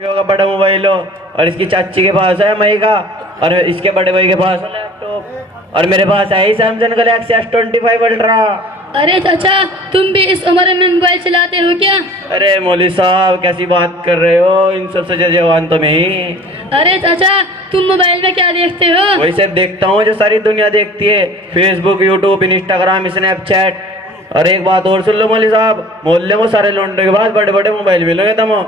का बड़ा मोबाइल हो और इसकी चाची के पास है मई का और इसके बड़े भाई के पास है लैपटॉप और मेरे पास है ही सैमसंग गैलेक्सी S25 अल्ट्रा। अरे चाचा, तुम भी इस उम्र में मोबाइल चलाते हो क्या? अरे मौलवी साहब कैसी बात कर रहे हो, इन सबसे जवान तो मैं ही। अरे चाचा, तुम मोबाइल में क्या देखते हो? वही सब देखता हूँ जो सारी दुनिया देखती है, फेसबुक, यूट्यूब, इंस्टाग्राम, स्नैपचैट। और एक बात और सुन लो मौलवी साहब, मोहल्ले में सारे लौंडे के पास बड़े बड़े मोबाइल मिलोगे तुम।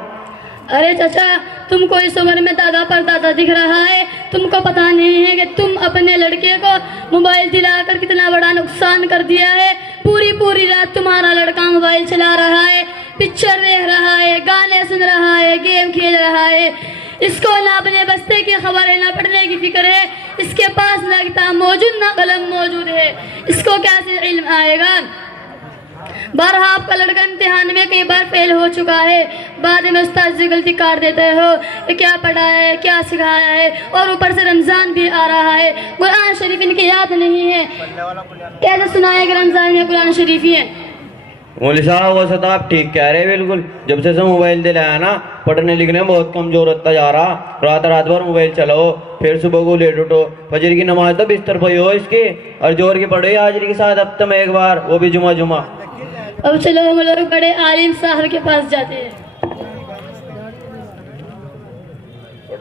अरे चाचा, तुमको इस उम्र में दादा पर दादा दिख रहा है, तुमको पता नहीं है कि तुम अपने लड़के को मोबाइल दिलाकर कितना बड़ा नुकसान कर दिया है। पूरी पूरी रात तुम्हारा लड़का मोबाइल चला रहा है, पिक्चर देख रहा है, गाने सुन रहा है, गेम खेल रहा है। इसको ना अपने बस्ते की खबर है, ना पढ़ने की फिक्र है। इसके पास ना किताब मौजूद ना कलम मौजूद है, इसको कैसे इल्म आएगा? बारह आपका लड़का इम्तिहान में कई बार फेल हो चुका है, बाद में उस्ताद से गलती कर देते हो कि क्या पढ़ाया है, क्या सिखाया है, और ऊपर से रमजान भी आ रहा है, कुरान शरीफ इनकी याद नहीं है। कैसे सुनाए कि रमजान में कुरान शरीफ ही है? मौलवी साहब वो तो आप ठीक कह रहे हैं बिल्कुल। जब से मोबाइल दिलाया ना, पढ़ने लिखने में बहुत कमजोर होता जा रहा। रात रात भर मोबाइल चलाओ, फिर सुबह को लेट उठो, फजर की नमाज तो बिस्तर पर ही हो इसकी, और जोर की पढ़ो हाजिरी के साथ हफ्ते में एक बार, वो भी जुमा जुमा। अब चलो हम लोग बड़े आलिम साहब के पास जाते हैं।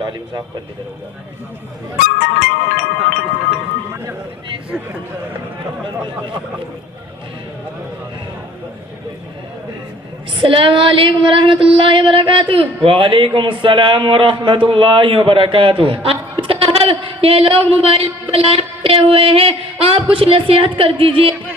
आलिम साहब कर लीजिए। अस्सलामु अलैकुम वरहमतुल्लाहि वबरकातुहू। वालेकुम अस्सलाम वरहमतुल्लाहि वबरकातुहू। साहब, ये लोग मोबाइल चलाते हुए हैं, आप कुछ नसीहत कर दीजिए।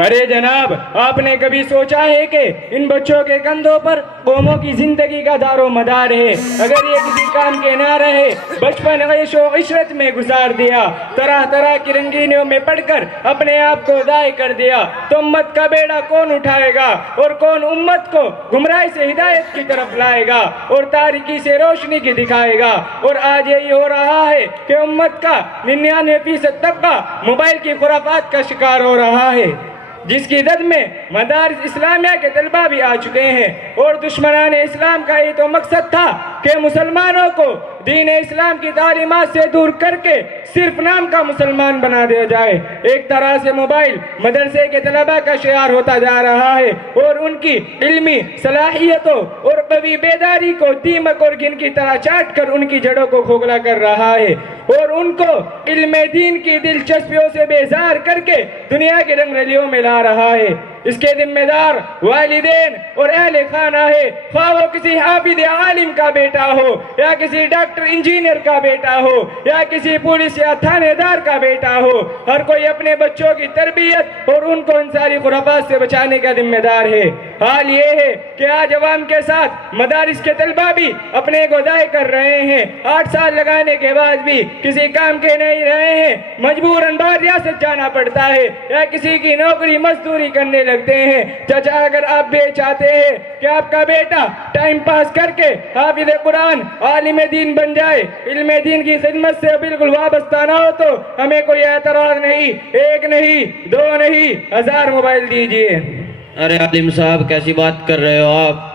अरे जनाब, आपने कभी सोचा है कि इन बच्चों के कंधों पर कौमों की जिंदगी का दारो मदार है? अगर ये किसी काम के ना रहे, बचपन ऐशो इशरत में गुजार दिया, तरह तरह की रंगीनियों में पढ़कर अपने आप को दाए कर दिया, तो उम्मत का बेड़ा कौन उठाएगा और कौन उम्मत को गुमराही से हिदायत की तरफ लाएगा और तारीकी से रोशनी की दिखाएगा? और आज यही हो रहा है कि उम्मत का 99% तबका मोबाइल की खुराफात का शिकार हो रहा है, जिसकी जद में मदारिस इस्लामिया के तलबा भी आ चुके हैं। और दुश्मनान इस्लाम का ये तो मकसद था कि मुसलमानों को दीन इस्लाम की तालीमात से दूर करके सिर्फ नाम का मुसलमान बना दिया जाए। एक तरह से मोबाइल मदरसे के तलबा का शिकार होता जा रहा है और उनकी इल्मी सलाहियतों और कवी बेदारी को दीमक और गिन की तरह चाट कर उनकी जड़ों को खोखला कर रहा है और उनको इल्म दीन की दिलचस्पियों से बेजार करके दुनिया के रंग रलियों में ला रहा है। इसके जिम्मेदार वालिदैन और अहले खाना है, ख्वाह वो किसी हाफिज आलिम का बेटा हो या किसी डॉक्टर इंजीनियर का बेटा हो या किसी पुलिस या थानेदार का बेटा हो। हर कोई अपने बच्चों की तरबियत और उनको इन सारी खुराफात से बचाने का जिम्मेदार है। हाल ये है कि आज अवाम के साथ मदारिस के तलबा भी अपने को दाए कर रहे हैं। 8 साल लगाने के बाद भी किसी काम के नहीं रहे हैं, मजबूरन बाहर रियासत जाना पड़ता है या किसी की नौकरी मजदूरी करने लगते हैं। चाचा, अगर आप भी चाहते हैं कि आपका बेटा टाइम पास करके हाफिज कुरान आलिम दीन बन जाए, इल्म दीन की खिदमत से बिल्कुल वाबस्ता ना हो, तो हमें कोई एतराज नहीं, एक नहीं, 2 नहीं, 1000 मोबाइल दीजिए। अरे आलिम साहब कैसी बात कर रहे हो आप?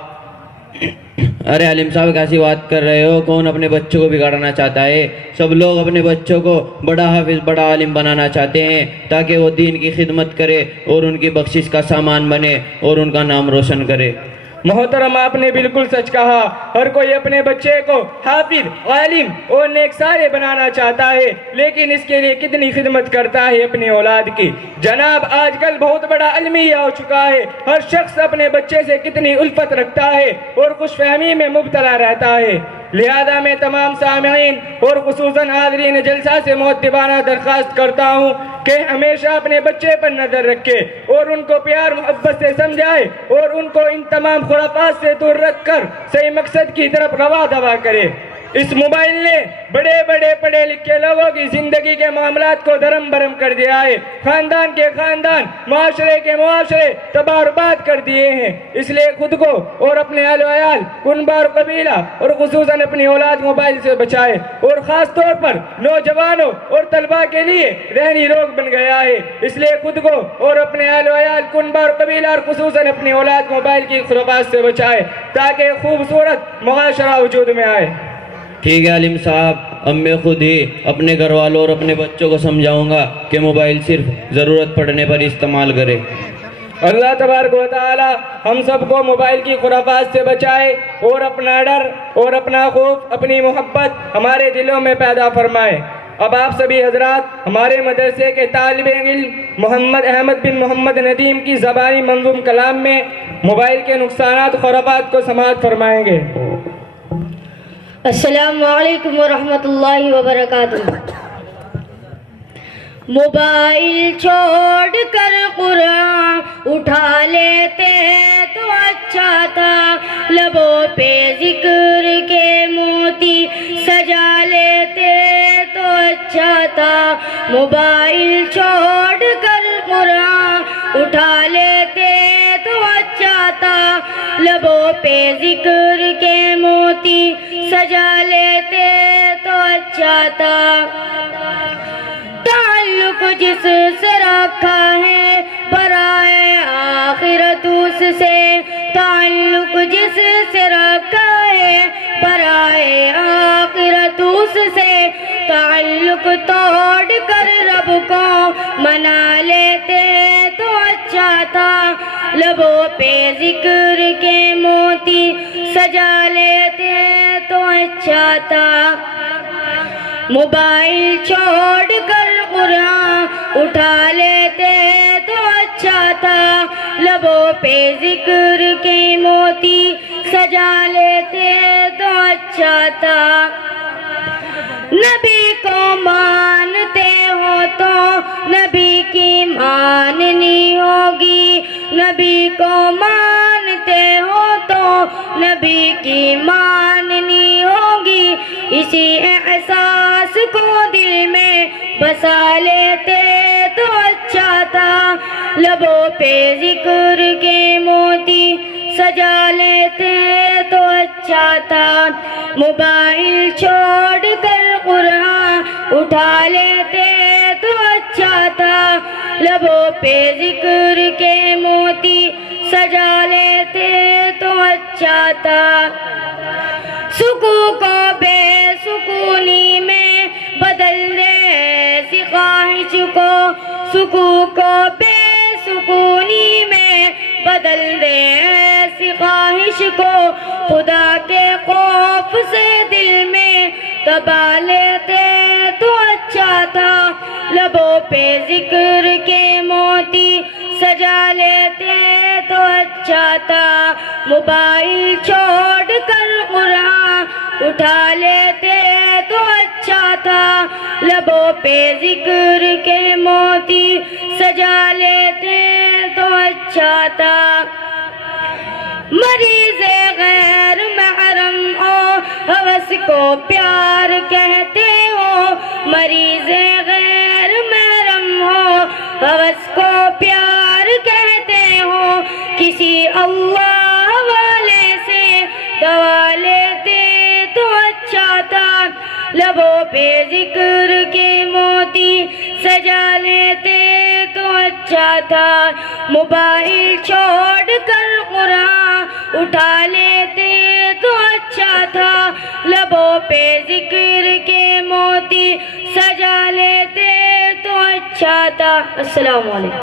अरे आलिम साहब कैसी बात कर रहे हो? कौन अपने बच्चों को बिगाड़ना चाहता है? सब लोग अपने बच्चों को बड़ा हाफिज, बड़ा आलिम बनाना चाहते हैं ताकि वो दीन की खिदमत करे और उनकी बख्शिश का सामान बने और उनका नाम रोशन करे। मोहतरम, आपने बिल्कुल सच कहा। हर कोई अपने बच्चे को हाफिज, आलिम और नेक सारे बनाना चाहता है, लेकिन इसके लिए कितनी खिदमत करता है अपनी औलाद की। जनाब, आजकल बहुत बड़ा अलमिया हो चुका है। हर शख्स अपने बच्चे से कितनी उल्फत रखता है और खुशफहमी में मुब्तला रहता है। लिहाजा मैं तमाम सामीन और खुसूसन हाज़रीन जलसा से मुअद्दिबाना दरख्वास्त करता हूँ कि हमेशा अपने बच्चे पर नजर रखे और उनको प्यार मोहब्बत से समझाए और उनको इन तमाम खुराफात से दूर रख कर सही मकसद की तरफ रवा दवा करे। اس موبائل نے بڑے بڑے پڑھے لکھے لوگوں کی زندگی کے معاملات کو درم برم کر دیا ہے، خاندان کے خاندان، معاشرے کے معاشرے تباہ و برباد کر دیے ہیں۔ اس لیے خود کو اور اپنے اہل و عیال، کنبہ اور قبیلہ اور خصوصاً اپنی اولاد موبائل سے بچائے، اور خاص طور پر نوجوانوں اور طلباء کے لیے ذہنی روگ بن گیا ہے۔ اس لیے خود کو اور اپنے اہل و عیال، کنبہ اور قبیلہ اور خصوصاً اپنی اولاد موبائل کی خرافات سے بچائے تاکہ خوبصورت معاشرہ وجود میں آئے۔ ٹھیک ہے عالم صاحب، اب میں خود ہی اپنے گھر والوں اور اپنے بچوں کو سمجھاؤں گا کہ موبائل صرف ضرورت پڑنے پر استعمال کرے۔ اللہ تبارک و تعالی ہم سب کو موبائل کی خرافات سے بچائے اور اپنا ڈر اور اپنا خوف، اپنی محبت ہمارے دلوں میں پیدا فرمائے۔ اب آپ سبھی حضرات ہمارے مدرسے کے طالب علم محمد احمد بن محمد ندیم کی زبانی منظوم کلام میں موبائل کے نقصانات و خرافات کو سماعت فرمائیں گے۔ السلام علیکم ورحمۃ اللہ وبرکاتہ۔ موبائل چھوڑ کر قرآن اٹھا لیتے تو اچھا تھا، لبوں پہ ذکر کے موتی سجا لیتے تو اچھا تھا۔ موبائل چھوڑ کر قرآن اٹھا لیتے تو اچھا تھا، لبوں پہ ذکر کے موتی سجا لیتے تو اچھا تھا۔ تعلق جس سے رکھا ہے برائے آخرت اس سے، تعلق جس سے رکھا ہے برائے آخرت اس سے، تعلق توڑ کر رب کو منا لیتے تو اچھا تھا، لبوں پہ ذکر کے موتی سجا لیتے تو اچھا تھا۔ موبائل چھوڑ کر قرآن اٹھا لیتے تو اچھا تھا، لبوں پہ ذکر کے موتی سجا لیتے تو اچھا تھا۔ نبی کو مانتے ہو تو نبی کی ماننی ہوگی، نبی کو مانتے ہو تو نبی کی ماننی ہوگی، اسی احساس کو دل میں بسا لیتے تو اچھا تھا، لبوں پہ ذکر کے موتی سجا لیتے تو اچھا تھا۔ موبائل چھوڑ کر قرآن اٹھا لیتے تو اچھا تھا، لبوں پہ ذکر کے موتی سجا لیتے تو اچھا تھا۔ سکون کو بے سکونی میں بدل دے ایسی خواہش کو، سکون کو بے سکونی میں بدل دے ایسی خواہش کو، خدا کے خوف سے دل میں دبا لیتے تو اچھا تھا، لبوں پہ ذکر کے موتی سجا لیتے تو اچھا تھا۔ موبائل چھوڑ کر قرآن اٹھا لیتے تو اچھا تھا، لبوں پہ ذکر کے موتی سجا لیتے تو اچھا تھا۔ مریض غیر محرم ہو ہوس کو پیار کہتے ہو، مریض غیر محرم ہو ہوس کو پیار کہتے ہو، کسی اللہ والے سے دوا لیتے تو اچھا تھا، لبوں پہ ذکر کے موتی سجا لیتے تو اچھا تھا۔ موبائل چھوڑ کر قرآن اٹھا لیتے تو اچھا تھا، لبوں پہ ذکر کے موتی سجا لیتے تو اچھا تھا۔ السلام علیکم۔